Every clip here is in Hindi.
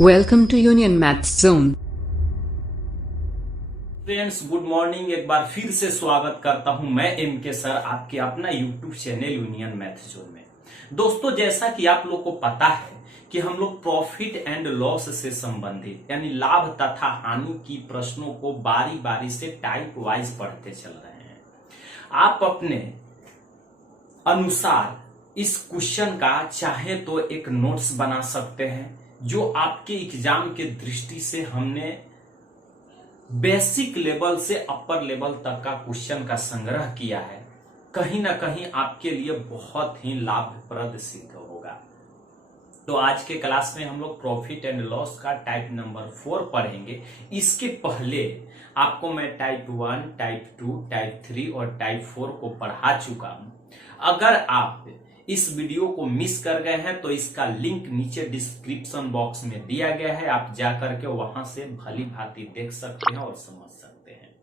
Welcome to Union Maths Zone. Friends good morning. एक बार फिर से स्वागत करता हूं मैं एम के सर आपके अपना YouTube channel union maths zone में। दोस्तों, जैसा कि आप लोग को पता है कि हम लोग प्रॉफिट एंड लॉस से संबंधित यानी लाभ तथा हानि की प्रश्नों को बारी बारी से टाइप वाइज पढ़ते चल रहे हैं। आप अपने अनुसार इस क्वेश्चन का चाहे तो एक नोट्स बना सकते हैं, जो आपके एग्जाम के दृष्टि से हमने बेसिक लेवल से अपर लेवल तक का क्वेश्चन का संग्रह किया है। कहीं ना कहीं आपके लिए बहुत ही लाभप्रद सिद्ध होगा। तो आज के क्लास में हम लोग प्रॉफिट एंड लॉस का टाइप नंबर 4 पढ़ेंगे। इसके पहले आपको मैं टाइप 1, टाइप 2, टाइप 3 और टाइप 4 को पढ़ा चुका हूं। अगर आप इस वीडियो को मिस कर गए हैं तो इसका लिंक नीचे डिस्क्रिप्शन बॉक्स में दिया गया है, आप जाकर के वहां से भली भांति देख सकते हैं और समझ सकते हैं।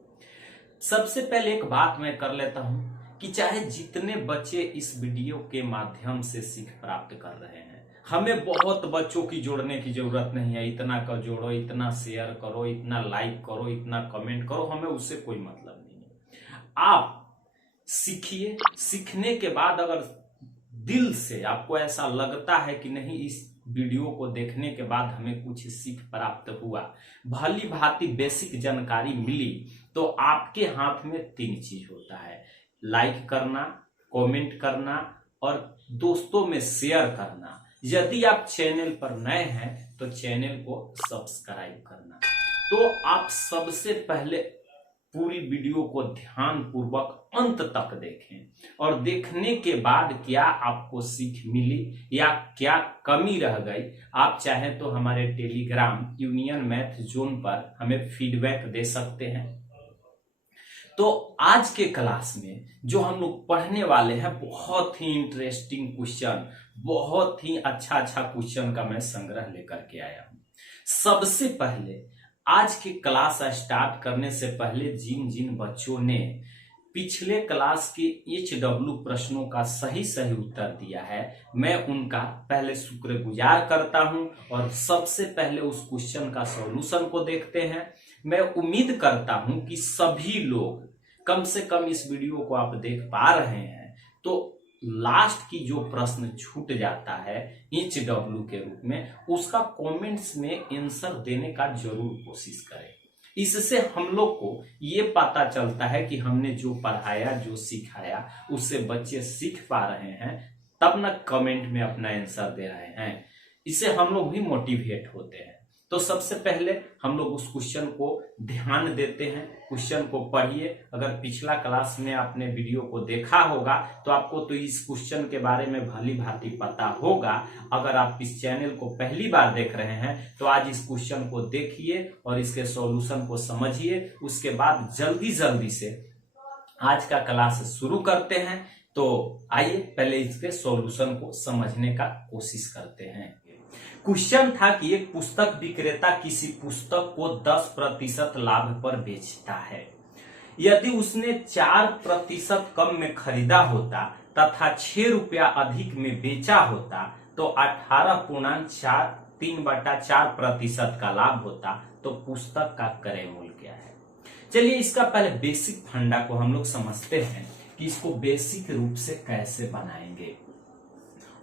सबसे पहले एक बात मैं कर लेता हूं कि चाहे जितने बच्चे इस वीडियो के माध्यम से सीख प्राप्त कर रहे हैं, हमें बहुत बच्चों की जोड़ने की जरूरत नहीं है। इतना का जोड़ो, इतना शेयर करो, इतना लाइक करो, इतना कमेंट करो, हमें उससे कोई मतलब नहीं है। आप सीखिए। सीखने के बाद अगर दिल से आपको ऐसा लगता है कि नहीं, इस वीडियो को देखने के बाद हमें कुछ सीख प्राप्त हुआ, भली भांति बेसिक जानकारी मिली, तो आपके हाथ में 3 चीज होता है: लाइक करना, कमेंट करना और दोस्तों में शेयर करना। यदि आप चैनल पर नए हैं तो चैनल को सब्सक्राइब करना। तो आप सबसे पहले पूरी वीडियो को ध्यान पूर्वक अंत तक देखें और देखने के बाद क्या आपको सीख मिली या क्या कमी रह गई, आप चाहें तो हमारे टेलीग्राम यूनियन मैथ जोन पर हमें फीडबैक दे सकते हैं। तो आज के क्लास में जो हम लोग पढ़ने वाले हैं, बहुत ही इंटरेस्टिंग क्वेश्चन, बहुत ही अच्छा क्वेश्चन का मैं संग्रह लेकर के आया हूं। सबसे पहले आज की क्लास स्टार्ट करने से पहले जिन जिन बच्चों ने पिछले क्लास के HW प्रश्नों का सही उत्तर दिया है, मैं उनका पहले शुक्रगुजार करता हूं और सबसे पहले उस क्वेश्चन का सॉल्यूशन को देखते हैं। मैं उम्मीद करता हूं कि सभी लोग कम से कम इस वीडियो को आप देख पा रहे हैं, तो लास्ट की जो प्रश्न छूट जाता है HW के रूप में, उसका कमेंट्स में आंसर देने का जरूर कोशिश करें। इससे हम लोग को ये पता चलता है कि हमने जो पढ़ाया, जो सिखाया, उससे बच्चे सीख पा रहे हैं, तब न कमेंट में अपना आंसर दे रहे हैं। इससे हम लोग भी मोटिवेट होते हैं। तो सबसे पहले हम लोग उस क्वेश्चन को ध्यान देते हैं। क्वेश्चन को पढ़िए। अगर पिछला क्लास में आपने वीडियो को देखा होगा तो आपको तो इस क्वेश्चन के बारे में भली भांति पता होगा। अगर आप इस चैनल को पहली बार देख रहे हैं तो आज इस क्वेश्चन को देखिए और इसके सॉल्यूशन को समझिए। उसके बाद जल्दी से आज का क्लास शुरू करते हैं। तो आइए पहले इसके सॉल्यूशन को समझने का कोशिश करते हैं। क्वेश्चन था कि एक पुस्तक विक्रेता किसी पुस्तक को 10% लाभ पर बेचता है। यदि उसने 4% कम में खरीदा होता तथा 6 रुपया अधिक में बेचा होता तो 18.3/4% का लाभ होता। तो पुस्तक का क्रय मूल्य क्या है? चलिए इसका पहले बेसिक फंडा को हम लोग समझते हैं कि इसको बेसिक रूप से कैसे बनाएंगे।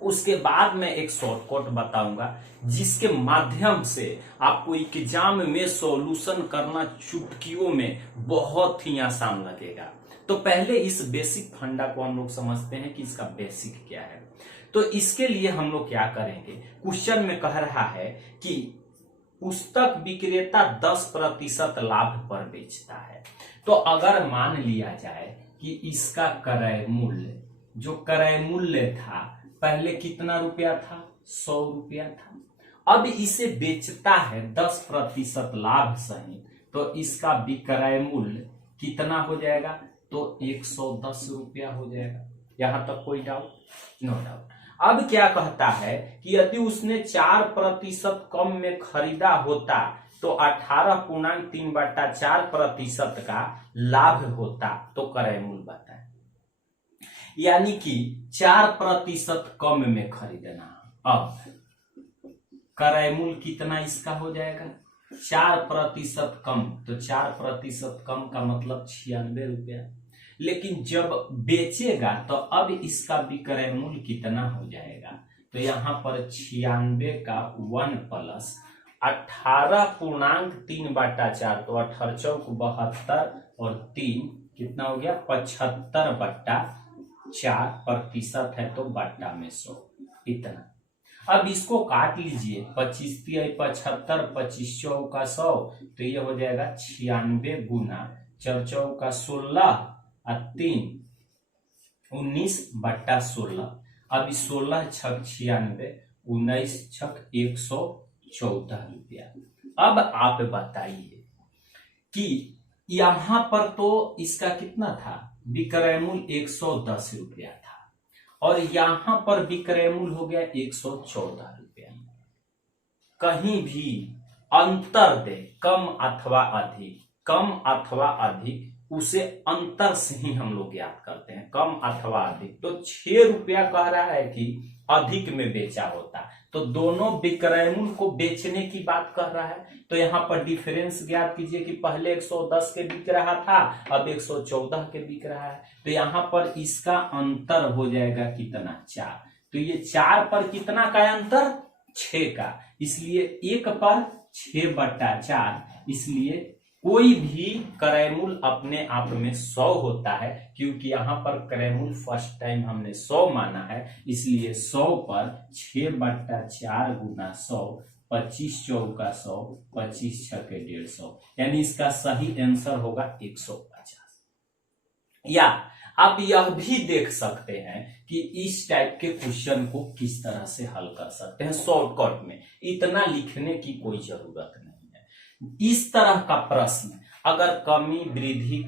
उसके बाद मैं एक शॉर्टकट बताऊंगा जिसके माध्यम से आपको एग्जाम में सॉल्यूशन करना चुटकियों में बहुत ही आसान लगेगा। तो पहले इस बेसिक फंडा को हम लोग समझते हैं कि इसका बेसिक क्या है। तो इसके लिए हम लोग क्या करेंगे, क्वेश्चन में कह रहा है कि पुस्तक विक्रेता 10% लाभ पर बेचता है। तो अगर मान लिया जाए कि इसका क्रय मूल्य, जो क्रय मूल्य था पहले कितना रुपया था? 100 रुपया था। अब इसे बेचता है 10% लाभ सहित, तो इसका विक्रय मूल्य कितना हो जाएगा? तो 110 रुपया हो जाएगा। यहां तक कोई डाउट? No doubt. अब क्या कहता है कि यदि उसने 4% कम में खरीदा होता तो 18.3/4% का लाभ होता। तो क्रय मूल्य बताए, यानी कि 4% कम में खरीदना। अब क्रयमूल्य कितना इसका हो जाएगा 4% कम। तो 4% कम का मतलब 96 रुपया। लेकिन जब बेचेगा तो अब इसका विक्रय मूल्य कितना हो जाएगा, तो यहां पर 96 का 1 प्लस 18.3/4, तो 18 चौक 72 और 3 कितना हो गया 75/4 है, तो बट्टा में 100 इतना। अब इसको काट लीजिए, 25 × 75, 25 चौका 100, तो ये हो जाएगा 96 गुना 4 चौका 16 और 3 19/16। अब 16 छक 96, 19 छक 114 रुपया। अब आप बताइए कि यहां पर तो इसका कितना था विक्रय मूल्य 110 रुपया था और यहां पर विक्रय मूल्य हो गया 114 रुपया। कहीं भी अंतर दे कम अथवा अधिक, कम अथवा अधिक, उसे अंतर से ही हम लोग याद करते हैं, कम अथवा अधिक। तो 6 रुपया कह रहा है कि अधिक में बेचा होता, तो दोनों विक्रय मूल्य को बेचने की बात कर रहा है। तो यहाँ पर डिफरेंस ज्ञात कीजिए कि पहले 110 के बिक रहा था, अब 114 के बिक रहा है, तो यहाँ पर इसका अंतर हो जाएगा कितना 4। तो ये 4 पर कितना का अंतर 6 का, इसलिए 1 पर 6/4, इसलिए कोई भी क्रयमूल्य अपने आप में 100 होता है, क्योंकि यहाँ पर क्रयमूल्य फर्स्ट टाइम हमने 100 माना है, इसलिए 100 पर 6/4 गुना 100, 25 चौका 100, 25 छके 150, यानी इसका सही आंसर होगा 150। या आप यह भी देख सकते हैं कि इस टाइप के क्वेश्चन को किस तरह से हल कर सकते हैं शॉर्टकट में, इतना लिखने की कोई जरूरत नहीं है। इस तरह का प्रश्न अगर कमी वृद्धि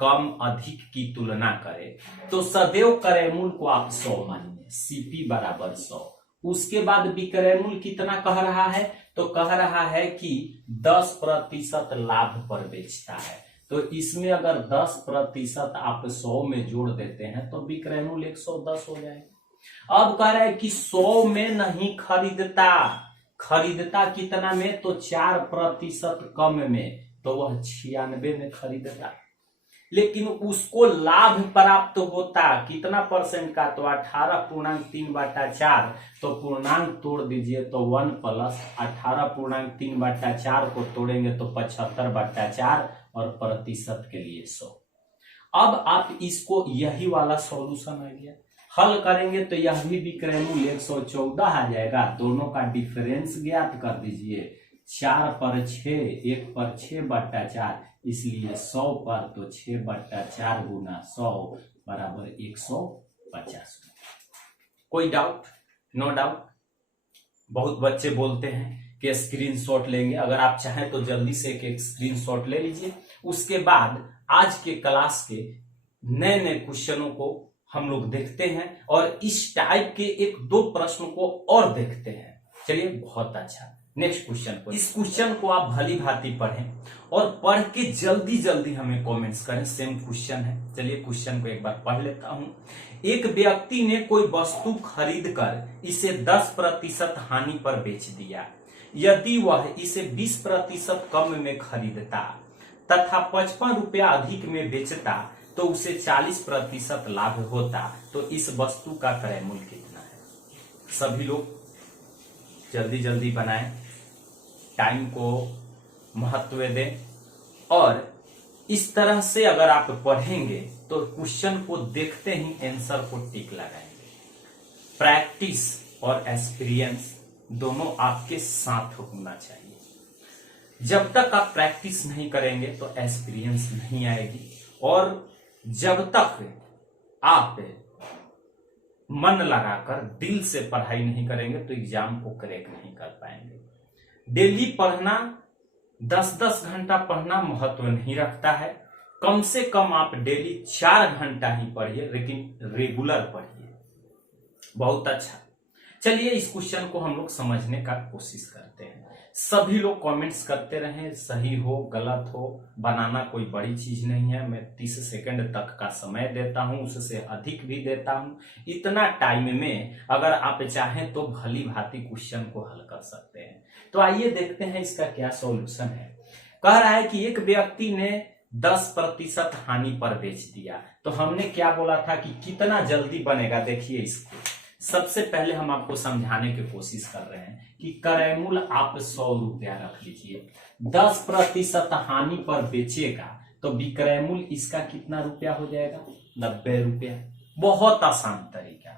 कम अधिक की तुलना करे तो सदैव क्रयमूल्य को आप 100 मानिए, सीपी बराबर 100। उसके बाद विक्रय मूल्य कितना कह रहा है, तो कह रहा है कि 10% लाभ पर बेचता है, तो इसमें अगर 10% आप 100 में जोड़ देते हैं तो विक्रय मूल्य 110 हो जाएगा। अब कह रहा है कि 100 में नहीं खरीदता कितना में, तो 4% कम में, तो वह 96 में खरीदता। लेकिन उसको लाभ प्राप्त होता कितना परसेंट का, तो 18.3/4, तो पूर्णांक तोड़ दीजिए तो 1 प्लस 18.3/4 को तोड़ेंगे तो 75/4 और प्रतिशत के लिए 100। अब आप इसको यही वाला सॉल्यूशन आ गया, हल करेंगे तो यह भी विक्रय मूल्य 114 आ जाएगा। दोनों का डिफरेंस ज्ञात कर दीजिए, 4 पर 6, 1 पर 6/4, इसलिए 100 पर तो 6/4 गुना 100 बराबर 150। कोई डाउट? No doubt. बहुत बच्चे बोलते हैं कि स्क्रीनशॉट लेंगे, अगर आप चाहें तो जल्दी से एक स्क्रीनशॉट ले लीजिए। उसके बाद आज के क्लास के नए नए क्वेश्चनों को हम लोग देखते हैं और इस टाइप के 1-2 प्रश्न को और देखते हैं। चलिए, बहुत अच्छा। नेक्स्ट क्वेश्चन को, इस क्वेश्चन को आप भली भांति पढ़ें और पढ़ के जल्दी जल्दी हमें कमेंट्स करें। सेम क्वेश्चन है, चलिए क्वेश्चन को एक बार पढ़ लेता हूं। एक व्यक्ति ने कोई वस्तु खरीद कर इसे 10% हानि पर बेच दिया। यदि वह इसे 20% कम में खरीदता तथा 55 रुपया अधिक में बेचता तो उसे 40% लाभ होता, तो इस वस्तु का क्रय मूल्य कितना है? सभी लोग जल्दी जल्दी बनाएं, टाइम को महत्व दें और इस तरह से अगर आप पढ़ेंगे तो क्वेश्चन को देखते ही आंसर को टिक लगाएंगे। प्रैक्टिस और एक्सपीरियंस दोनों आपके साथ होना चाहिए। जब तक आप प्रैक्टिस नहीं करेंगे तो एक्सपीरियंस नहीं आएगी, और जब तक आप मन लगाकर दिल से पढ़ाई नहीं करेंगे तो एग्जाम को क्रैक नहीं कर पाएंगे। डेली पढ़ना, 10-10 घंटा पढ़ना महत्व नहीं रखता है। कम से कम आप डेली 4 घंटा ही पढ़िए, लेकिन रेगुलर पढ़िए। बहुत अच्छा। चलिए इस क्वेश्चन को हम लोग समझने का कोशिश करते हैं। सभी लोग कमेंट्स करते रहें, सही हो गलत हो, बनाना कोई बड़ी चीज नहीं है। मैं 30 सेकंड तक का समय देता हूं, उससे अधिक भी देता हूं। इतना टाइम में अगर आप चाहें तो भली भांति क्वेश्चन को हल कर सकते हैं। तो आइए देखते हैं इसका क्या सॉल्यूशन है। कह रहा है कि एक व्यक्ति ने 10% हानि पर बेच दिया। तो हमने क्या बोला था कि कितना जल्दी बनेगा, देखिए इसको। सबसे पहले हम आपको समझाने की कोशिश कर रहे हैं कि क्रय मूल्य आप 100 रुपया रख लीजिए। 10% हानि पर बेचेगा तो विक्रय मूल्य इसका कितना रुपया हो जाएगा, 90 रुपया। बहुत आसान तरीका।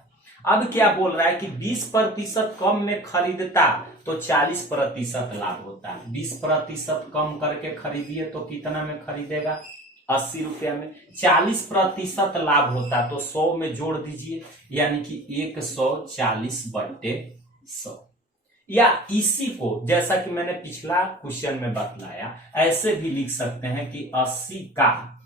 अब क्या बोल रहा है कि 20% कम में खरीदता तो 40% लाभ होता। 20% कम करके खरीदिए तो कितना में खरीदेगा, 80 रुपया में। 40% लाभ होता तो 100 में जोड़ दीजिए, यानी कि 140/100। या इसी को जैसा कि मैंने पिछला क्वेश्चन में बतलाया, ऐसे भी लिख सकते हैं कि 80 का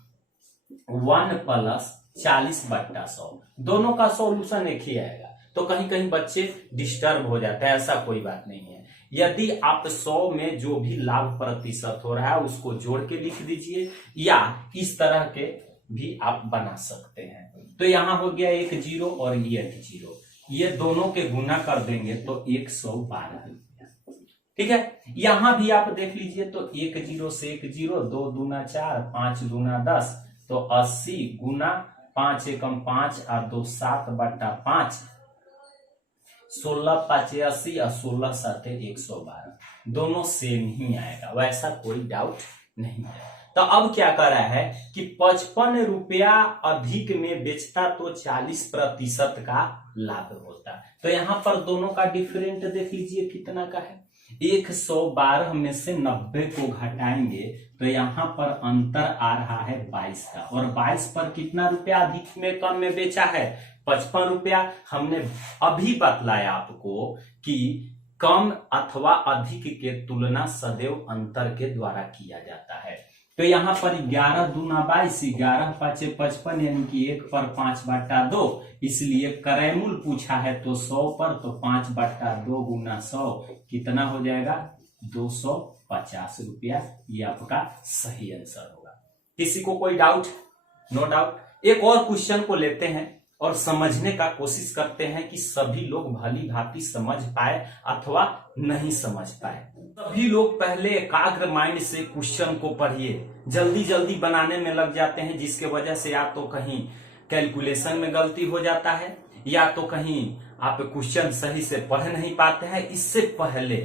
1 + 40/100। दोनों का सॉल्यूशन एक ही आएगा। तो कहीं कहीं बच्चे डिस्टर्ब हो जाते हैं, ऐसा कोई बात नहीं है। यदि आप 100 में जो भी लाभ प्रतिशत हो रहा है उसको जोड़ के लिख दीजिए, या इस तरह के भी आप बना सकते हैं। तो यहां हो गया एक 0 और ये एक 0, ये दोनों के गुना कर देंगे तो 112 रुपया। ठीक है, यहां भी आप देख लीजिए तो 1 0 से 1 0, 2 दूना 4, 5 दूना 10, तो 80 गुना 5 एकम 5 और 2 7/5, 16 5 80 और 16 7 112। दोनों सेम ही आएगा, वैसा कोई डाउट नहीं है। तो अब क्या कर रहा है कि 55 रुपया अधिक में बेचता तो 40% का लाभ होता। तो यहां पर दोनों का डिफरेंट देख लीजिए कितना का है। 112 में से 90 को घटाएंगे तो यहां पर अंतर आ रहा है 22 का, और 22 पर कितना रुपया अधिक में कम में बेचा है, 55 रुपया। हमने अभी बतलाया आपको कि कम अथवा अधिक के तुलना सदैव अंतर के द्वारा किया जाता है। तो यहाँ पर 11 दूना 22, 11 5 55, यानी कि 1 पर 5/2, इसलिए क्रय मूल्य पूछा है तो 100 पर, तो 5/2 गुना 100 कितना हो जाएगा, 250 रुपया। ये आपका सही आंसर होगा। किसी को कोई डाउट? No doubt. एक और क्वेश्चन को लेते हैं और समझने का कोशिश करते हैं कि सभी लोग भली भांति समझ पाए अथवा नहीं समझ पाए। सभी लोग पहले एकाग्र माइंड से क्वेश्चन को पढ़िए, जल्दी जल्दी बनाने में लग जाते हैं, जिसके वजह से या तो कहीं कैलकुलेशन में गलती हो जाता है, या तो कहीं आप क्वेश्चन सही से पढ़ नहीं पाते हैं। इससे पहले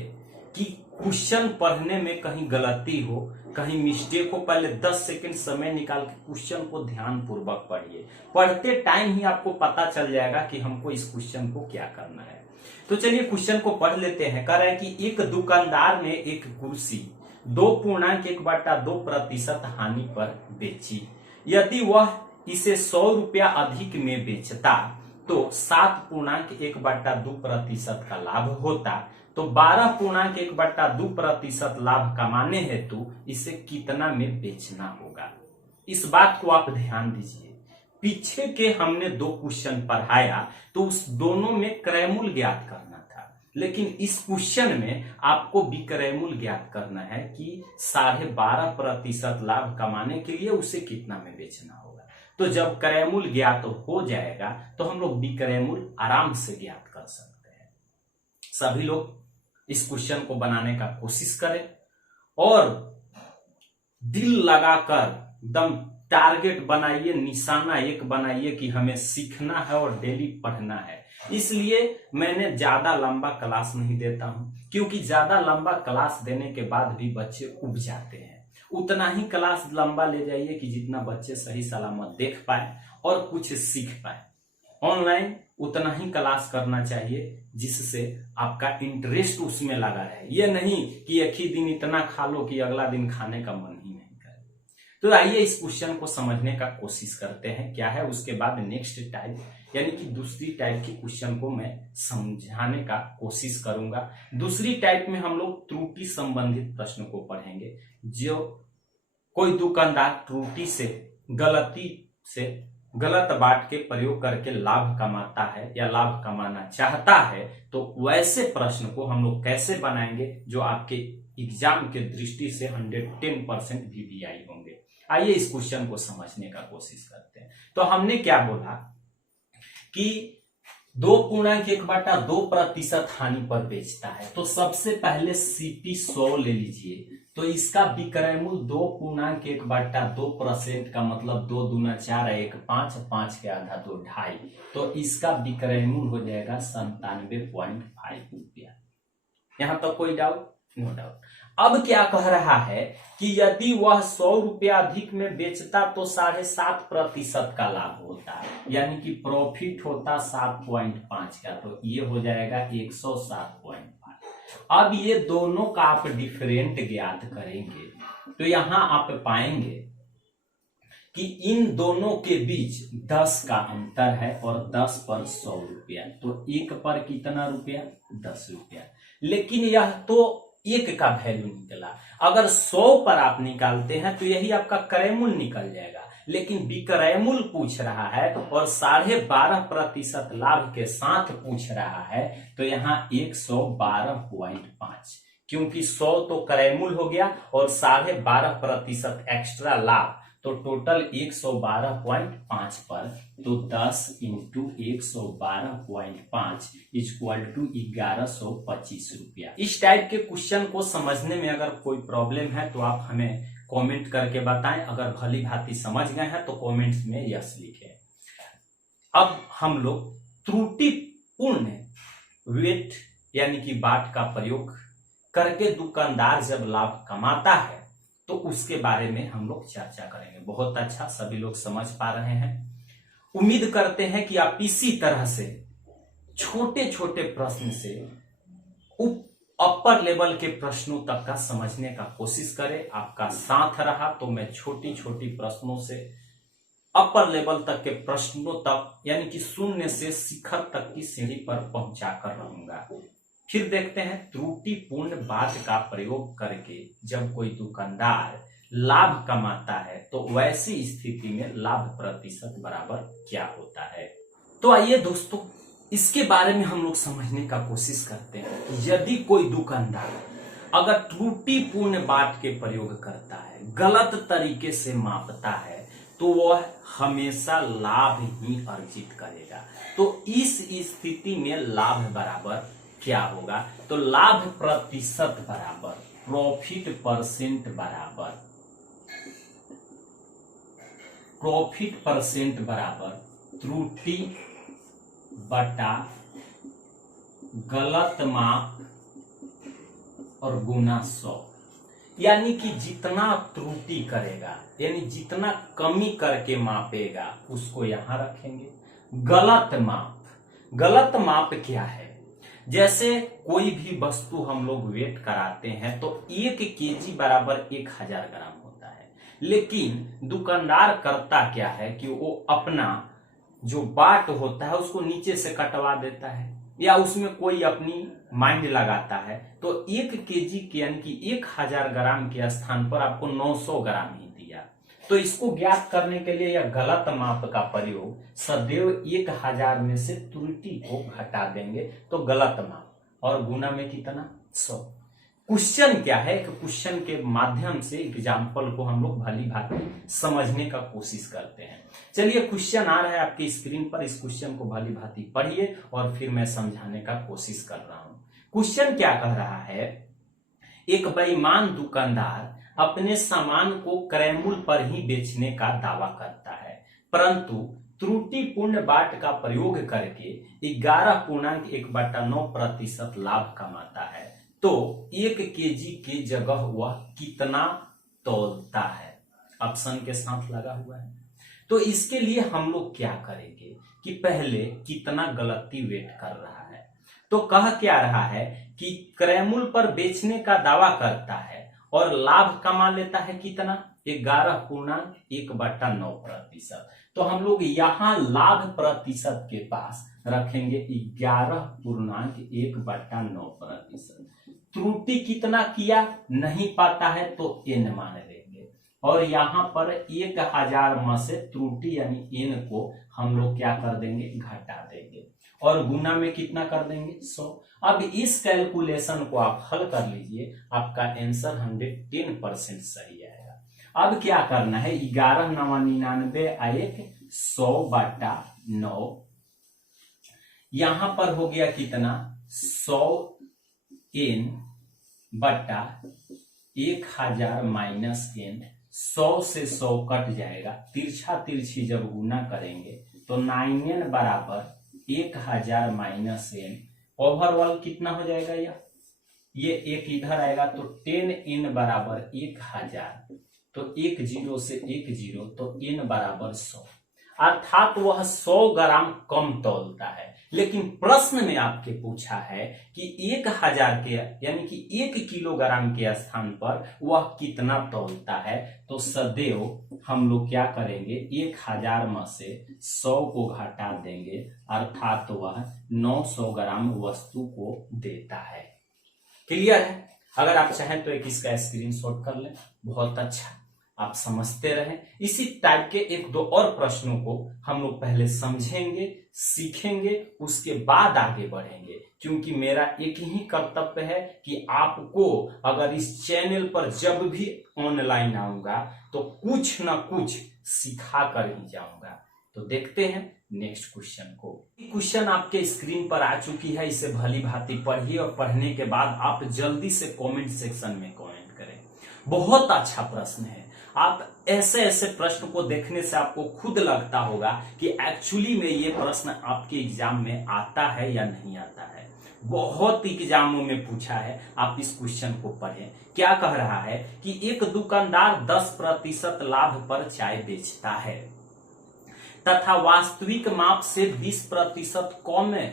कि क्वेश्चन पढ़ने में कहीं गलती हो, कहीं मिस्टेक हो, पहले 10 सेकंड समय निकाल के क्वेश्चन को ध्यान पूर्वक पढ़िए। पढ़ते टाइम ही आपको पता चल जाएगा कि हमको इस क्वेश्चन को क्या करना है। तो चलिए क्वेश्चन को पढ़ लेते हैं। कह रहा है कि एक दुकानदार ने एक कुर्सी 2.1/2% हानि पर बेची। यदि वह इसे 100 रुपया अधिक में बेचता तो 7.1/2% का लाभ होता। तो 12.1/2% लाभ कमाने हेतु इसे कितना में बेचना होगा। इस बात को आप ध्यान दीजिए। पीछे के हमने 2 क्वेश्चन पढ़ाया तो उस दोनों में क्रय मूल्य ज्ञात करना था, लेकिन इस क्वेश्चन में आपको विक्रय मूल्य ज्ञात करना है कि 12.5% लाभ कमाने के लिए उसे कितना में बेचना होगा। तो जब क्रय मूल्य ज्ञात हो जाएगा तो हम लोग विक्रय मूल्य आराम से ज्ञात कर सकते हैं। सभी लोग इस क्वेश्चन को बनाने का कोशिश करें और दिल लगाकर एकदम टारगेट बनाइए, निशाना एक बनाइए कि हमें सीखना है और डेली पढ़ना है। इसलिए मैंने ज्यादा लंबा क्लास नहीं देता हूं, क्योंकि ज्यादा लंबा क्लास देने के बाद भी बच्चे उब जाते हैं। उतना ही क्लास लंबा ले जाइए कि जितना बच्चे सही सलामत देख पाए और कुछ सीख पाए। ऑनलाइन उतना ही क्लास करना चाहिए जिससे आपका इंटरेस्ट उसमें लगा रहे। ये नहीं कि एक ही दिन इतना खा लो कि अगला दिन खाने का मन ही नहीं करे। तो आइए इस क्वेश्चन को समझने का कोशिश करते हैं क्या है। उसके बाद नेक्स्ट टाइप यानी कि दूसरी टाइप की क्वेश्चन को मैं समझाने का कोशिश करूंगा। दूसरी टाइप में हम लोग त्रुटि संबंधित प्रश्न को पढ़ेंगे। जो कोई दुकानदार त्रुटि से, गलती से गलत बाट के प्रयोग करके लाभ कमाता है या लाभ कमाना चाहता है, तो वैसे प्रश्न को हम लोग कैसे बनाएंगे जो आपके एग्जाम के दृष्टि से 110% VVI होंगे। आइए इस क्वेश्चन को समझने का कोशिश करते हैं। तो हमने क्या बोला कि 2.1/2% हानि पर बेचता है, तो सबसे पहले CP 100 ले लीजिए। तो इसका विक्रय मूल्य 2.1/2% का मतलब 2 दूना 4 1 5 5 के आधा 2 2.5, तो इसका विक्रय मूल्य हो जाएगा 97.5 रुपया। यहां तक कोई डाउट? No doubt. अब क्या कह रहा है कि यदि वह 100 रुपया अधिक में बेचता तो 7.5% का लाभ होता, यानी कि प्रॉफिट होता 7.5 का, तो ये हो जाएगा 107.5। अब ये दोनों का आप डिफरेंट ज्ञात करेंगे तो यहां आप पाएंगे कि इन दोनों के बीच 10 का अंतर है और 10 पर 100 रुपया, तो एक पर कितना रुपया? 10 रुपया। लेकिन यह तो एक का वैल्यू निकला, अगर 100 पर आप निकालते हैं तो यही आपका क्रय मूल्य निकल जाएगा, लेकिन विक्रय मूल्य पूछ रहा है और 12.5% लाभ के साथ पूछ रहा है, तो यहाँ 112.5, क्योंकि 100 तो क्रय मूल्य हो गया और 12.5% एक्स्ट्रा लाभ, तो टोटल 112.5 पर, तो 10 इंटू 112.5 इक्वल टू 1125 रुपया। इस टाइप के क्वेश्चन को समझने में अगर कोई प्रॉब्लम है तो आप हमें कमेंट करके बताएं। अगर भली भांति समझ गए हैं तो कमेंट्स में यस लिखें। अब हम लोग त्रुटिपूर्ण वेट यानी कि बाट का प्रयोग करके दुकानदार जब लाभ कमाता है तो उसके बारे में हम लोग चर्चा करेंगे। बहुत अच्छा, सभी लोग समझ पा रहे हैं। उम्मीद करते हैं कि आप इसी तरह से छोटे छोटे प्रश्न से अपर लेवल के प्रश्नों तक का समझने का कोशिश करें। आपका साथ रहा तो मैं छोटी छोटी प्रश्नों से अपर लेवल तक के प्रश्नों तक, यानी कि शून्य से शिखर तक की सीढ़ी पर पहुंचा कर रहूंगा। फिर देखते हैं त्रुटिपूर्ण बाट का प्रयोग करके जब कोई दुकानदार लाभ कमाता है तो वैसी स्थिति में लाभ प्रतिशत बराबर क्या होता है। तो आइए दोस्तों, इसके बारे में हम लोग समझने का कोशिश करते हैं। यदि कोई दुकानदार अगर त्रुटिपूर्ण बाट के प्रयोग करता है, गलत तरीके से मापता है, तो वह हमेशा लाभ ही अर्जित करेगा। तो इस स्थिति में लाभ बराबर क्या होगा? तो लाभ प्रतिशत बराबर प्रॉफिट परसेंट बराबर त्रुटि बटा गलत माप और गुना 100, यानी कि जितना त्रुटि करेगा यानी जितना कमी करके मापेगा उसको यहां रखेंगे। गलत माप क्या है? जैसे कोई भी वस्तु हम लोग वेट कराते हैं तो 1 केजी बराबर 1000 ग्राम होता है, लेकिन दुकानदार करता क्या है कि वो अपना जो बाट होता है उसको नीचे से कटवा देता है या उसमें कोई अपनी माइंड लगाता है, तो 1 केजी के यानी कि 1000 ग्राम के स्थान पर आपको 900 ग्राम ही दिया। तो इसको ज्ञात करने के लिए यह गलत माप का प्रयोग सदैव 1000 में से त्रुटि को घटा देंगे, तो गलत माप, और गुना में कितना? 100। क्वेश्चन क्या है? एक क्वेश्चन के माध्यम से एग्जाम्पल को हम लोग भली भांति समझने का कोशिश करते हैं। चलिए, क्वेश्चन आ रहा है आपकी स्क्रीन पर, इस क्वेश्चन को भली भांति पढ़िए और फिर मैं समझाने का कोशिश कर रहा हूं। क्वेश्चन क्या कह रहा है? एक बेईमान दुकानदार अपने सामान को क्रय मूल्य पर ही बेचने का दावा करता है, परंतु त्रुटिपूर्ण बाट का प्रयोग करके 11.1/9% लाभ कमाता है, तो 1 केजी की जगह वह कितना तौलता है? ऑप्शन के साथ लगा हुआ है। तो इसके लिए हम लोग क्या करेंगे कि पहले कितना गलती वेट कर रहा है, तो कह क्या रहा है कि क्रय मूल्य पर बेचने का दावा करता है और लाभ कमा लेता है कितना? 11.1/9%। तो हम लोग यहां लाभ प्रतिशत के पास रखेंगे 11.1/9%। त्रुटि कितना किया नहीं पाता है तो n मान लेंगे, और यहां पर 1000 में से त्रुटि यानी n को हम लोग क्या कर देंगे, घटा देंगे, और गुना में कितना कर देंगे, 100। अब इस कैलकुलेशन को आप हल कर लीजिए, आपका आंसर 110% सही आएगा। अब क्या करना है, 11 9 99 1 100/9, यहां पर हो गया कितना, 100n बटा 1000 माइनस n, 100 से 100 कट जाएगा, तिरछा तिरछी जब गुना करेंगे तो 9n बराबर 1000 माइनस n, ओवरऑल कितना हो जाएगा, ये एक इधर आएगा तो 10n बराबर 1000, तो 1 0 से 1 0, तो n बराबर 100, अर्थात वह 100 ग्राम कम तौलता है। लेकिन प्रश्न में आपके पूछा है कि 1000 के यानी कि 1 किलोग्राम के स्थान पर वह कितना तौलता है, तो सदैव हम लोग क्या करेंगे, 1000 में से 100 को घटा देंगे, अर्थात वह 900 ग्राम वस्तु को देता है। क्लियर है? अगर आप चाहें तो एक इसका स्क्रीनशॉट कर लें, बहुत अच्छा, आप समझते रहें। इसी टाइप के एक दो और प्रश्नों को हम लोग पहले समझेंगे, सीखेंगे, उसके बाद आगे बढ़ेंगे, क्योंकि मेरा एक ही कर्तव्य है कि आपको अगर इस चैनल पर जब भी ऑनलाइन आऊंगा तो कुछ ना कुछ सिखा कर ही जाऊंगा। तो देखते हैं नेक्स्ट क्वेश्चन को। क्वेश्चन आपके स्क्रीन पर आ चुकी है, इसे भली भांति पढ़िए और पढ़ने के बाद आप जल्दी से कमेंट सेक्शन में कमेंट करें। बहुत अच्छा प्रश्न है। आप ऐसे ऐसे प्रश्न को देखने से आपको खुद लगता होगा कि एक्चुअली में ये प्रश्न आपके एग्जाम में आता है या नहीं आता है। बहुत एग्जामों में पूछा है, आप इस क्वेश्चन को पढ़ें। क्या कह रहा है कि एक दुकानदार 10% लाभ पर चाय बेचता है तथा वास्तविक माप से 20% कम है,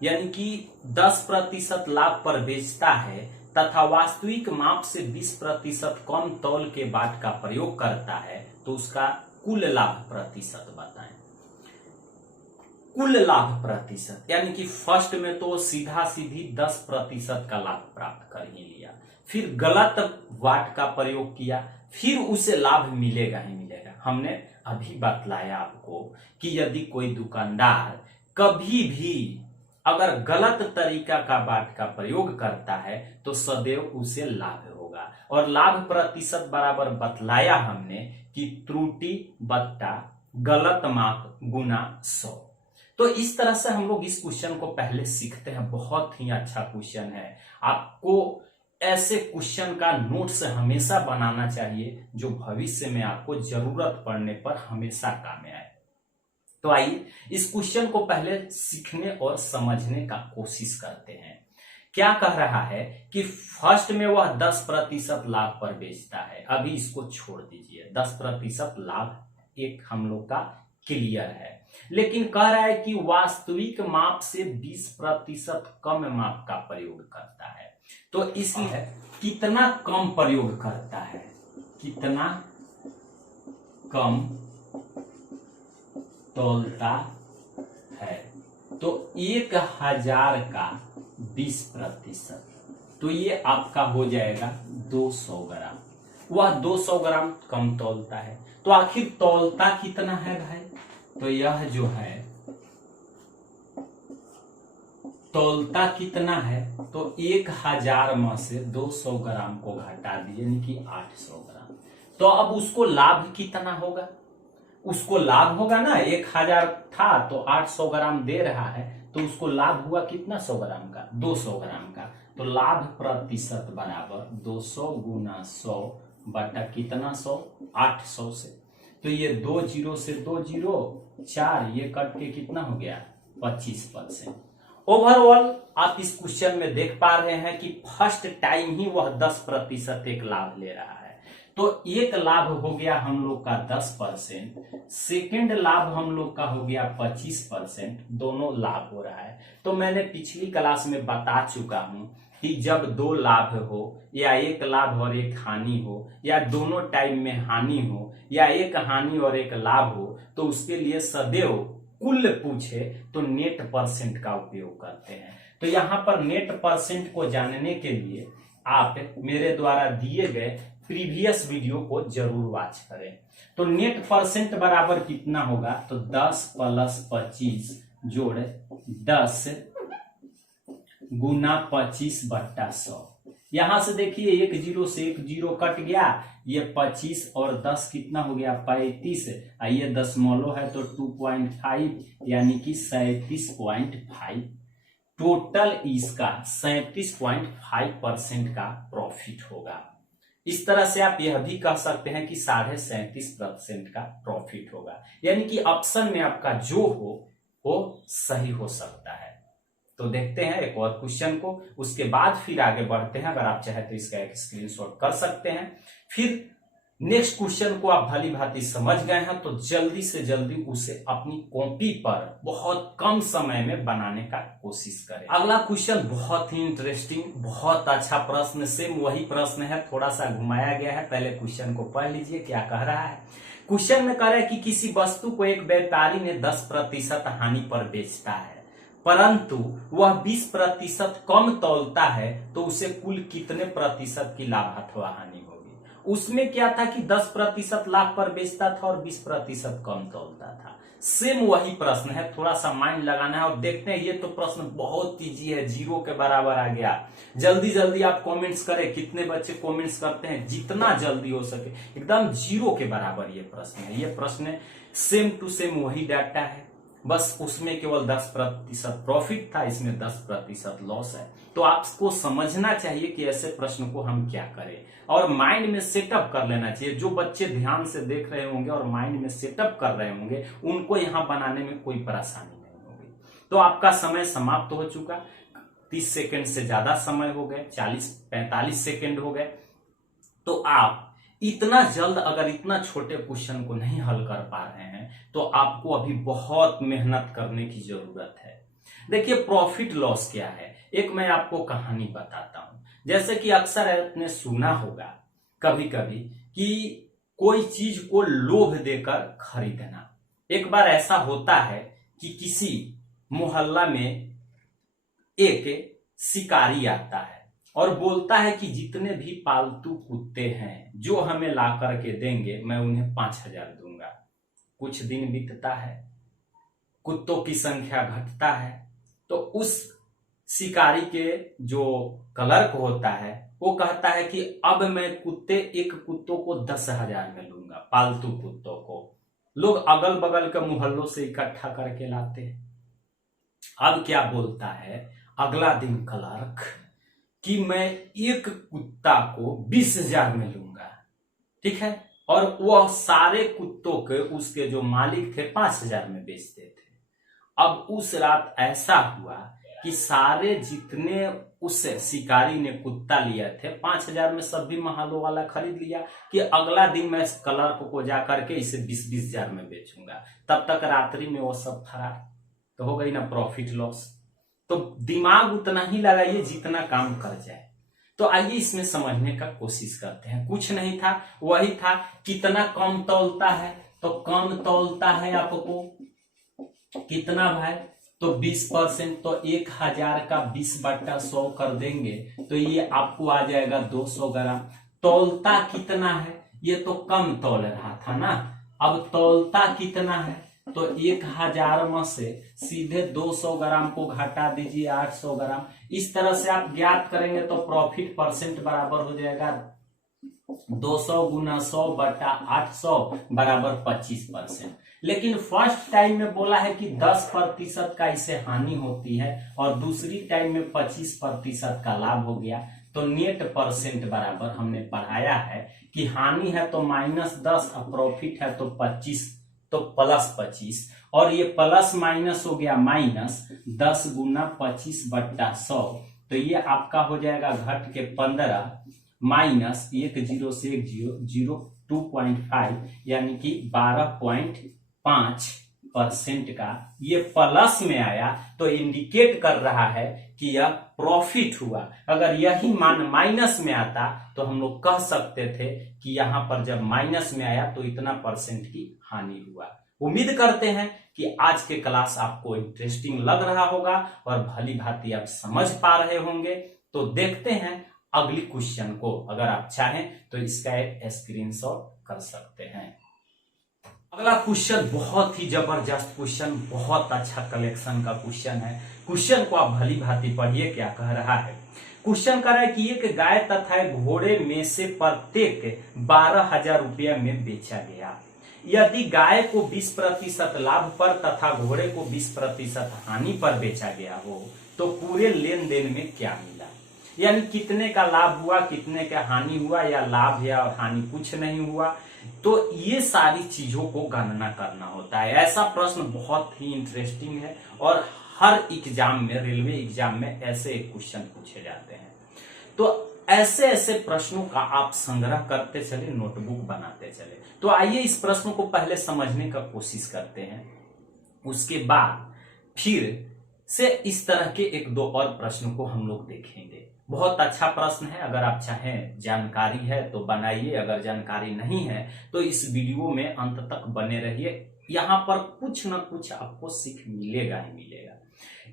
यानी कि 10% लाभ पर बेचता है तथा वास्तविक माप से 20% कम तौल के बाट का प्रयोग करता है, तो उसका कुल लाभ प्रतिशत बताएं। कुल लाभ प्रतिशत यानी कि फर्स्ट में तो सीधा सीधी 10% का लाभ प्राप्त कर ही लिया, फिर गलत वाट का प्रयोग किया, फिर उसे लाभ मिलेगा ही मिलेगा। हमने अभी बतलाया आपको कि यदि कोई दुकानदार कभी भी अगर गलत तरीका का बाट का प्रयोग करता है तो सदैव उसे लाभ होगा, और लाभ प्रतिशत बराबर बतलाया हमने कि त्रुटि बट्टा गलत माप गुना 100। तो इस तरह से हम लोग इस क्वेश्चन को पहले सीखते हैं। बहुत ही अच्छा क्वेश्चन है। आपको ऐसे क्वेश्चन का नोट्स हमेशा बनाना चाहिए जो भविष्य में आपको जरूरत पड़ने पर हमेशा काम आए। तो आइए इस क्वेश्चन को पहले सीखने और समझने का कोशिश करते हैं। क्या कह रहा है कि फर्स्ट में वह 10% लाभ पर बेचता है। अभी इसको छोड़ दीजिए, 10% लाभ एक हम लोग का क्लियर है, लेकिन कह रहा है कि वास्तविक माप से 20% कम माप का प्रयोग करता है। तो इसलिए कितना कम प्रयोग करता है, कितना कम तौलता है, तो 1000 का 20%, तो ये आपका हो जाएगा 200 ग्राम। वह 200 ग्राम कम तौलता है, तो आखिर तौलता कितना है भाई, तो यह जो है तौलता कितना है, तो 1000 में से 200 ग्राम को घटा दिए, यानी कि 800 ग्राम। तो अब उसको लाभ कितना होगा, उसको लाभ होगा ना, 1000 था तो 800 ग्राम दे रहा है, तो उसको लाभ हुआ कितना, 100 ग्राम का, 200 ग्राम का। तो लाभ प्रतिशत बराबर 200 गुना 100 बटा कितना 100, 800 से। तो ये 2 0 से 2 0 4, ये कट के कितना हो गया 25%। ओवरऑल आप इस क्वेश्चन में देख पा रहे हैं कि फर्स्ट टाइम ही वह 10% एक लाभ ले रहा है। तो एक लाभ हो गया हम लोग का 10%, सेकेंड लाभ हम लोग का हो गया 25%, दोनों लाभ हो रहा है। तो मैंने पिछली क्लास में बता चुका हूं कि जब 2 लाभ हो, या एक लाभ और एक हानि हो, या दोनों टाइम में हानि हो, या एक हानि और एक लाभ हो, तो उसके लिए सदैव कुल पूछे तो नेट परसेंट का उपयोग करते हैं। तो यहाँ पर नेट परसेंट को जानने के लिए आप मेरे द्वारा दिए गए प्रीवियस वीडियो को जरूर वॉच करें। तो नेट परसेंट बराबर कितना होगा, तो 10 + 25 जोड़ 10 गुना 25/100। यहां से देखिए 1 0 से 1 0 कट गया, ये 25 और 10 कितना हो गया 35, ये दशमलव है तो 2.5 यानी कि 37.5। टोटल इसका 37.5% का प्रॉफिट होगा। इस तरह से आप यह भी कह सकते हैं कि 37.5% का प्रॉफिट होगा, यानी कि ऑप्शन में आपका जो हो वो सही हो सकता है। तो देखते हैं एक और क्वेश्चन को, उसके बाद फिर आगे बढ़ते हैं। अगर आप चाहे तो इसका एक स्क्रीनशॉट कर सकते हैं। फिर नेक्स्ट क्वेश्चन को आप भली भांति समझ गए हैं तो जल्दी से जल्दी उसे अपनी कॉपी पर बहुत कम समय में बनाने का कोशिश करें। अगला क्वेश्चन बहुत ही इंटरेस्टिंग, बहुत अच्छा प्रश्न, सेम वही प्रश्न है, थोड़ा सा घुमाया गया है। पहले क्वेश्चन को पढ़ लीजिए क्या कह रहा है। क्वेश्चन में कह रहा है कि किसी वस्तु को एक व्यापारी ने 10% हानि पर बेचता है, परंतु वह 20% कम तौलता है, तो उसे कुल कितने प्रतिशत की लाभ अथवा हानि होगी। उसमें क्या था कि 10% लाभ पर बेचता था और 20% कम तौलता था। सेम वही प्रश्न है, थोड़ा सा माइंड लगाना है और देखते हैं। ये तो प्रश्न बहुत इजी है, 0 के बराबर आ गया। जल्दी जल्दी आप कमेंट्स करें, कितने बच्चे कमेंट्स करते हैं, जितना जल्दी हो सके, एकदम 0 के बराबर ये प्रश्न है। ये प्रश्न सेम टू सेम वही डाटा है, बस उसमें केवल 10% प्रॉफिट था, इसमें 10% लॉस है। तो आपको समझना चाहिए कि ऐसे प्रश्न को हम क्या करें और माइंड में सेटअप कर लेना चाहिए। जो बच्चे ध्यान से देख रहे होंगे और माइंड में सेटअप कर रहे होंगे, उनको यहां बनाने में कोई परेशानी नहीं होगी। तो आपका समय समाप्त हो चुका, 30 सेकंड से ज्यादा समय हो गए, 40-45 सेकंड हो गए। तो आप इतना जल्द अगर इतना छोटे क्वेश्चन को नहीं हल कर पा रहे हैं तो आपको अभी बहुत मेहनत करने की जरूरत है। देखिए प्रॉफिट लॉस क्या है, एक मैं आपको कहानी बताता हूं। जैसे कि अक्सर आपने सुना होगा कभी कभी कि कोई चीज को लोभ देकर खरीदना। एक बार ऐसा होता है कि किसी मोहल्ला में एक शिकारी आता है और बोलता है कि जितने भी पालतू कुत्ते हैं जो हमें ला करके देंगे, मैं उन्हें 5,000 दूंगा। कुछ दिन बीतता है, कुत्तों की संख्या घटता है, तो उस शिकारी के जो क्लर्क होता है वो कहता है कि अब मैं एक कुत्तों को 10,000 में लूंगा, पालतू कुत्तों को। लोग अगल बगल के मोहल्लों से इकट्ठा करके लाते हैं। अब क्या बोलता है अगला दिन क्लर्क कि मैं एक कुत्ता को 20,000 में लूंगा, ठीक है। और वह सारे कुत्तों के उसके जो मालिक थे 5,000 में बेचते थे। अब उस रात ऐसा हुआ कि सारे जितने उस शिकारी ने कुत्ता लिए थे 5,000 में, सब भी मोहल्लों वाला खरीद लिया कि अगला दिन मैं क्लर्क को जाकर के इसे 20,000 में बेचूंगा। तब तक रात्रि में वो सब फरार। तो हो गई ना प्रॉफिट लॉस। तो दिमाग उतना ही लगाइए जितना काम कर जाए। तो आइए इसमें समझने का कोशिश करते हैं। कुछ नहीं था, वही था कितना कम तौलता है। तो कम तौलता है आपको कितना भाई, तो 20%। तो 1,000 का 20/100 कर देंगे तो ये आपको आ जाएगा 200 ग्राम। तौलता कितना है, ये तो कम तौल रहा था ना। अब तौलता कितना है, तो 1,000 में से सीधे 200 ग्राम को घटा दीजिए 800 ग्राम। इस तरह से आप ज्ञात करेंगे तो प्रॉफिट परसेंट बराबर हो जाएगा 200 गुना 100/800 बराबर 25%। लेकिन फर्स्ट टाइम में बोला है कि 10% का इसे हानि होती है और दूसरी टाइम में 25% का लाभ हो गया। तो नेट परसेंट बराबर हमने पढ़ाया है कि हानि है तो -10 और प्रॉफिट है तो 25, तो +25। और ये प्लस माइनस हो गया माइनस, 10 गुना 25/100। तो ये आपका हो जाएगा घट के 15 माइनस 1 0 से 1 0 2.5 यानी कि 12.5% का ये प्लस में आया। तो इंडिकेट कर रहा है कि यह प्रॉफिट हुआ। अगर यही मान माइनस में आता तो हम लोग कह सकते थे कि यहां पर जब माइनस में आया तो इतना % की हानि हुआ। उम्मीद करते हैं कि आज के क्लास आपको इंटरेस्टिंग लग रहा होगा और भली भांति आप समझ पा रहे होंगे। तो देखते हैं अगली क्वेश्चन को अगर आप चाहें तो इसका एक स्क्रीनशॉट कर सकते हैं। अगला क्वेश्चन बहुत ही जबरदस्त क्वेश्चन, बहुत अच्छा कलेक्शन का क्वेश्चन है। क्वेश्चन को आप भली भांति पढ़िए क्या कह रहा है। क्वेश्चन कह रहा है कि एक गाय तथा एक घोड़े में से प्रत्येक 12,000 रुपया में बेचा गया। यदि गाय को 20% लाभ पर तथा घोड़े को 20% हानि पर बेचा गया हो तो पूरे लेन देन में क्या मिला, यानी कितने का लाभ हुआ, कितने का हानि हुआ, या लाभ या हानि कुछ नहीं हुआ। तो ये सारी चीजों को गणना करना होता है। ऐसा प्रश्न बहुत ही इंटरेस्टिंग है और हर एग्जाम में, रेलवे एग्जाम में ऐसे क्वेश्चन पूछे जाते हैं। तो ऐसे ऐसे प्रश्नों का आप संग्रह करते चले, नोटबुक बनाते चले। तो आइए इस प्रश्न को पहले समझने का कोशिश करते हैं, उसके बाद फिर से इस तरह के एक दो और प्रश्नों को हम लोग देखेंगे। बहुत अच्छा प्रश्न है, अगर आप चाहें जानकारी है तो बनाइए, अगर जानकारी नहीं है तो इस वीडियो में अंत तक बने रहिए। यहाँ पर कुछ न कुछ आपको सीख मिलेगा ही मिलेगा।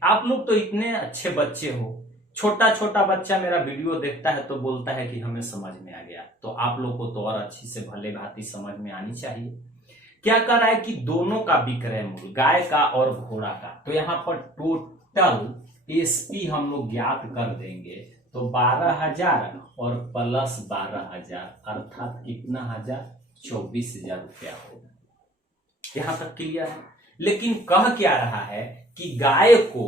आप लोग तो इतने अच्छे बच्चे हो, छोटा छोटा बच्चा मेरा वीडियो देखता है तो बोलता है कि हमें समझ में आ गया, तो आप लोग को तो और अच्छी से भले भांति समझ में आनी चाहिए। क्या कर रहा है कि दोनों का विक्रय मूल्य, गाय का और घोड़ा का, तो यहाँ पर टोटल एसपी हम लोग ज्ञात कर देंगे। तो 12,000 और प्लस 12,000 अर्थात कितना हजार, 24,000 रुपया होगा। यहां तक क्लियर है। लेकिन कह क्या रहा है कि गाय को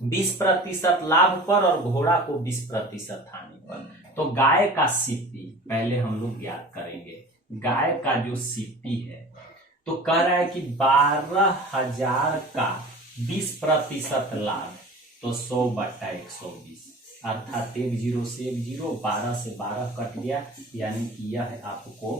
20% लाभ पर और घोड़ा को 20% हानि पर। तो गाय का सीपी पहले हम लोग ज्ञात करेंगे। गाय का जो सीपी है तो कह रहा है कि 12,000 का 20% लाभ तो 100/120 अर्थात 1 0 से 1 0, 12 से 12 कट गया, यानी कि यह आपको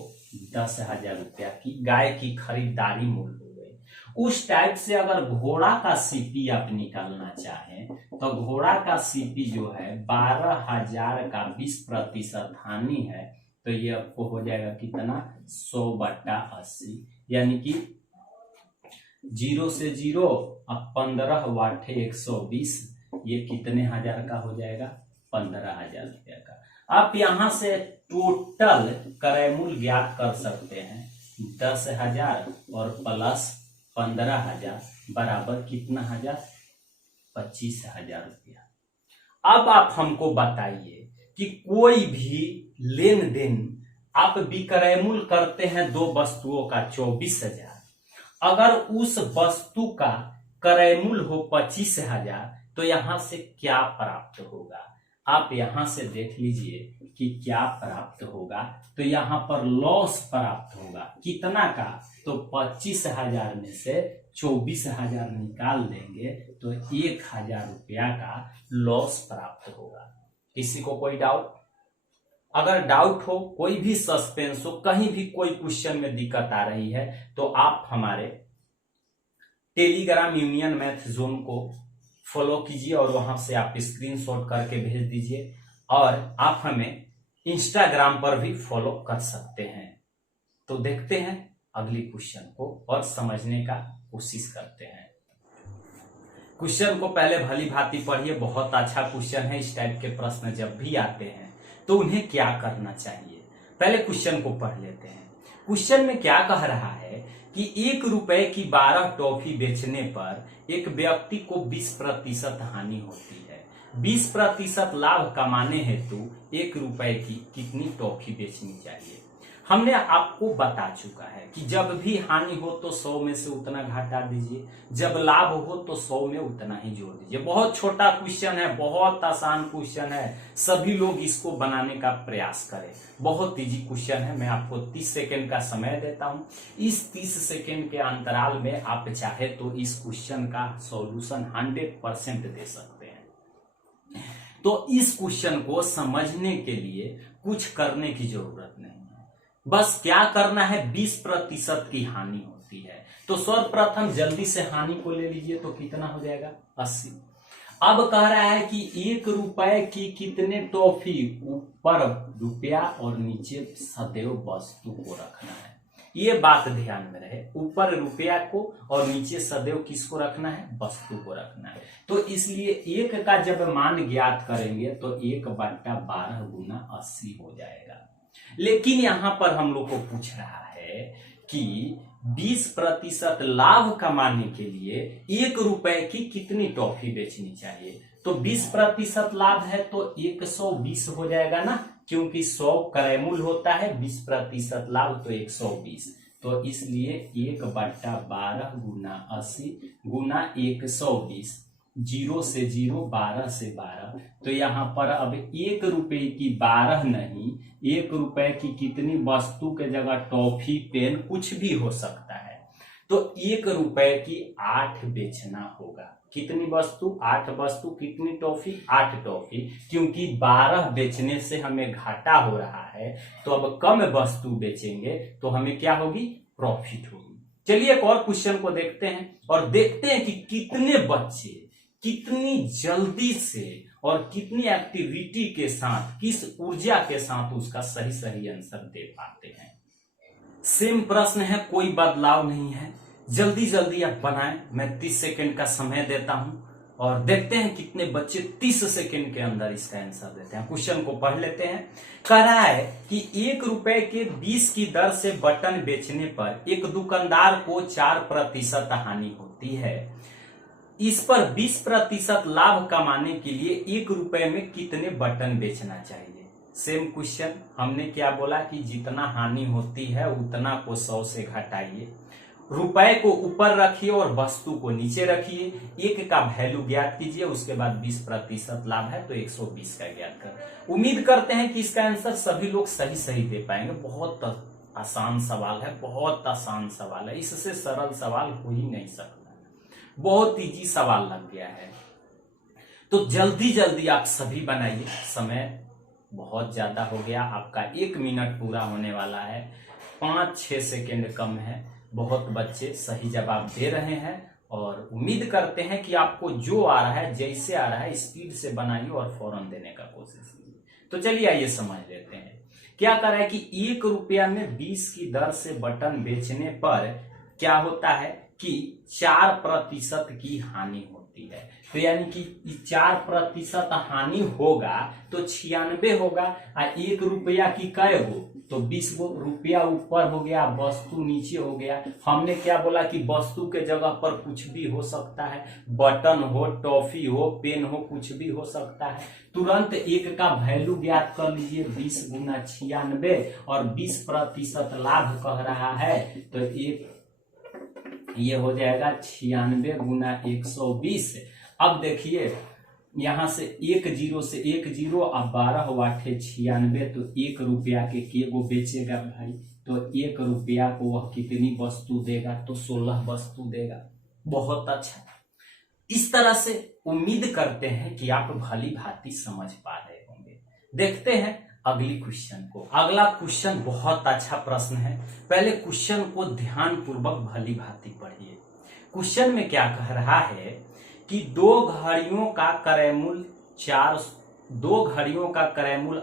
10,000 रुपया की गाय की खरीदारी मूल्य हो गई। उस टाइप से अगर घोड़ा का सीपी आप निकालना चाहें तो घोड़ा का सीपी जो है 12,000 का 20% हानि है, तो ये आपको हो जाएगा कितना, 100/80, यानी कि 0 से 0 अब 15 वाटे 120, ये कितने हजार का हो जाएगा, 15,000 रुपया का। आप यहां से टोटल क्रय मूल्य ज्ञात कर सकते हैं। 10,000 और प्लस 15,000 बराबर कितना हजार, 25,000 रुपया। अब आप हमको बताइए कि कोई भी लेन देन आप विक्रय मूल्य करते हैं दो वस्तुओं का 24,000, अगर उस वस्तु का क्रय मूल्य हो 25,000 तो यहां से क्या प्राप्त होगा, आप यहां से देख लीजिए कि क्या प्राप्त होगा। तो यहां पर लॉस प्राप्त होगा, कितना का, तो 25,000 में से 24,000 निकाल देंगे तो 1,000 रुपया का लॉस प्राप्त होगा। किसी को कोई डाउट? अगर डाउट हो, कोई भी सस्पेंस हो, कहीं भी कोई क्वेश्चन में दिक्कत आ रही है तो आप हमारे टेलीग्राम यूनियन मैथ जोन को फॉलो कीजिए और वहां से आप स्क्रीनशॉट करके भेज दीजिए, और आप हमें इंस्टाग्राम पर भी फॉलो कर सकते हैं। तो देखते हैं अगली क्वेश्चन को और समझने का कोशिश करते हैं। क्वेश्चन को पहले भली भांति पढ़िए, बहुत अच्छा क्वेश्चन है। इस टाइप के प्रश्न जब भी आते हैं तो उन्हें क्या करना चाहिए, पहले क्वेश्चन को पढ़ लेते हैं। क्वेश्चन में क्या कह रहा है कि 1 रुपए की 12 टॉफी बेचने पर एक व्यक्ति को 20% हानि होती है। 20% लाभ कमाने हेतु 1 रुपए की कितनी टॉफी बेचनी चाहिए। हमने आपको बता चुका है कि जब भी हानि हो तो 100 में से उतना घटा दीजिए, जब लाभ हो तो 100 में उतना ही जोड़ दीजिए। बहुत छोटा क्वेश्चन है, बहुत आसान क्वेश्चन है, सभी लोग इसको बनाने का प्रयास करें। बहुत इजी क्वेश्चन है। मैं आपको 30 सेकेंड का समय देता हूं। इस 30 सेकेंड के अंतराल में आप चाहे तो इस क्वेश्चन का सॉल्यूशन 100% दे सकते हैं। तो इस क्वेश्चन को समझने के लिए कुछ करने की जरूरत नहीं है, बस क्या करना है, 20% की हानि होती है तो सर्वप्रथम जल्दी से हानि को ले लीजिए, तो कितना हो जाएगा, 80। अब कह रहा है कि 1 रुपए की कितने टॉफी, ऊपर रुपया और नीचे सदैव वस्तु को रखना है। ये बात ध्यान में रहे, ऊपर रुपया को और नीचे सदैव किसको रखना है, वस्तु को रखना है। तो इसलिए 1 का जब मान ज्ञात करेंगे तो 1/12 गुना 80 हो जाएगा। लेकिन यहां पर हम लोग को पूछ रहा है कि 20% लाभ कमाने के लिए 1 रुपए की कितनी टॉफी बेचनी चाहिए। तो 20% लाभ है तो 120 हो जाएगा ना, क्योंकि 100 क्रयमूल्य होता है, 20% लाभ तो 120। तो इसलिए 1/12 गुना 80 गुना 120, 0 से 0, 12 से 12। तो यहां पर अब 1 रुपए की 12 नहीं, 1 रुपए की कितनी वस्तु के जगह टॉफी, पेन कुछ भी हो सकता है। तो 1 रुपए की 8 बेचना होगा। कितनी वस्तु, 8 वस्तु, कितनी टॉफी, 8 टॉफी। क्योंकि 12 बेचने से हमें घाटा हो रहा है, तो अब कम वस्तु बेचेंगे तो हमें क्या होगी, प्रॉफिट होगी। चलिए एक और क्वेश्चन को देखते हैं और देखते हैं कि कितने बच्चे कितनी जल्दी से और कितनी एक्टिविटी के साथ, किस ऊर्जा के साथ उसका सही सही आंसर दे पाते हैं। सेम प्रश्न है, कोई बदलाव नहीं है, जल्दी जल्दी आप बनाएं। मैं 30 सेकंड का समय देता हूं और देखते हैं कितने बच्चे 30 सेकंड के अंदर इसका आंसर देते हैं। क्वेश्चन को पढ़ लेते हैं। कह रहा है कि 1 रुपए के 20 की दर से बटन बेचने पर एक दुकानदार को 4% हानि होती है। इस पर 20% लाभ कमाने के लिए 1 रुपए में कितने बटन बेचना चाहिए। सेम क्वेश्चन, हमने क्या बोला कि जितना हानि होती है उतना को 100 से घटाइए, रुपए को ऊपर रखिए और वस्तु को नीचे रखिए, 1 का वैल्यू ज्ञात कीजिए, उसके बाद 20% लाभ है तो 120 का ज्ञात कर। उम्मीद करते हैं कि इसका आंसर सभी लोग सही सही दे पाएंगे। बहुत आसान सवाल है, बहुत आसान सवाल है, इससे सरल सवाल हो ही नहीं सकता, बहुत इजी सवाल लग गया है। तो जल्दी जल्दी आप सभी बनाइए, समय बहुत ज्यादा हो गया, आपका 1 मिनट पूरा होने वाला है, 5-6 सेकेंड कम है। बहुत बच्चे सही जवाब दे रहे हैं और उम्मीद करते हैं कि आपको जो आ रहा है, जैसे आ रहा है, स्पीड से बनाइए और फौरन देने का कोशिश कीजिए। तो चलिए आइए समझ लेते हैं। क्या कर रहा है कि 1 रुपया में 20 की दर से बटन बेचने पर क्या होता है कि 4% की हानि होती है। तो यानी कि 4% हानि होगा तो 96 होगा। 1 रुपया की कै हो तो 20 गो, रुपया ऊपर हो गया, वस्तु नीचे हो गया। हमने क्या बोला कि वस्तु के जगह पर कुछ भी हो सकता है, बटन हो, टॉफी हो, पेन हो, कुछ भी हो सकता है। तुरंत 1 का वैल्यू ज्ञात कर लीजिए, 20 गुना 96 और 20% लाभ कह रहा है तो ये हो जाएगा 96 गुना 120। अब देखिए यहां से 1 0 से 1 0 अब 12 वाटे 96, तो 1 रुपया के गो बेचेगा भाई, तो 1 रुपया को वह कितनी वस्तु देगा, तो 16 वस्तु देगा। बहुत अच्छा। इस तरह से उम्मीद करते हैं कि आप भली भांति समझ पा रहे होंगे। देखते हैं अगली क्वेश्चन को। अगला क्वेश्चन बहुत अच्छा प्रश्न है, पहले क्वेश्चन को ध्यान पूर्वक भली भांति पढ़िए। क्वेश्चन में क्या कह रहा है कि 2 घड़ियों का क्रय मूल्य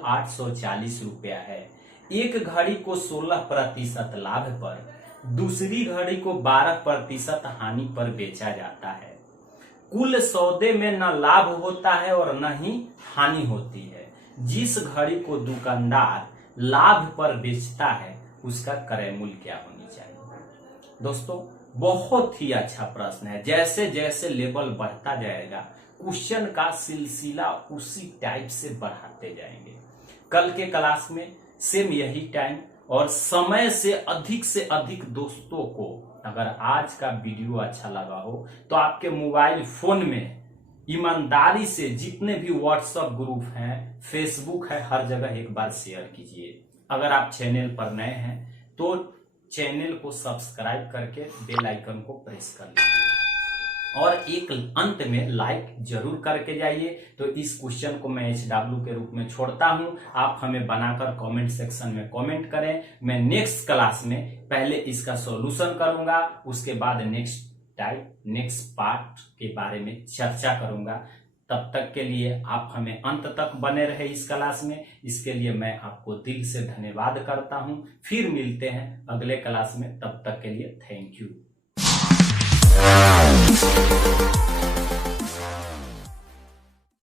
840 रुपया है। एक घड़ी को 16% लाभ पर, दूसरी घड़ी को 12% हानि पर बेचा जाता है। कुल सौदे में न लाभ होता है और न ही हानि होती है। जिस घड़ी को दुकानदार लाभ पर बेचता है उसका क्रय मूल्य क्या होनी चाहिए। दोस्तों बहुत ही अच्छा प्रश्न है। जैसे जैसे लेवल बढ़ता जाएगा क्वेश्चन का सिलसिला उसी टाइप से बढ़ाते जाएंगे। कल के क्लास में सेम यही टाइम और समय से अधिक दोस्तों को अगर आज का वीडियो अच्छा लगा हो तो आपके मोबाइल फोन में ईमानदारी से जितने भी व्हाट्सएप ग्रुप हैं, फेसबुक है, हर जगह एक बार शेयर कीजिए। अगर आप चैनल पर नए हैं तो चैनल को सब्सक्राइब करके बेल आइकन को प्रेस कर लीजिए और एक अंत में लाइक जरूर करके जाइए। तो इस क्वेश्चन को मैं HW के रूप में छोड़ता हूं, आप हमें बनाकर कमेंट सेक्शन में कमेंट करें। मैं नेक्स्ट क्लास में पहले इसका सॉल्यूशन करूंगा, उसके बाद नेक्स्ट पार्ट के बारे में चर्चा करूंगा। तब तक के लिए आप हमें अंत तक बने रहे इस क्लास में, इसके लिए मैं आपको दिल से धन्यवाद करता हूं। फिर मिलते हैं अगले क्लास में, तब तक के लिए थैंक यू।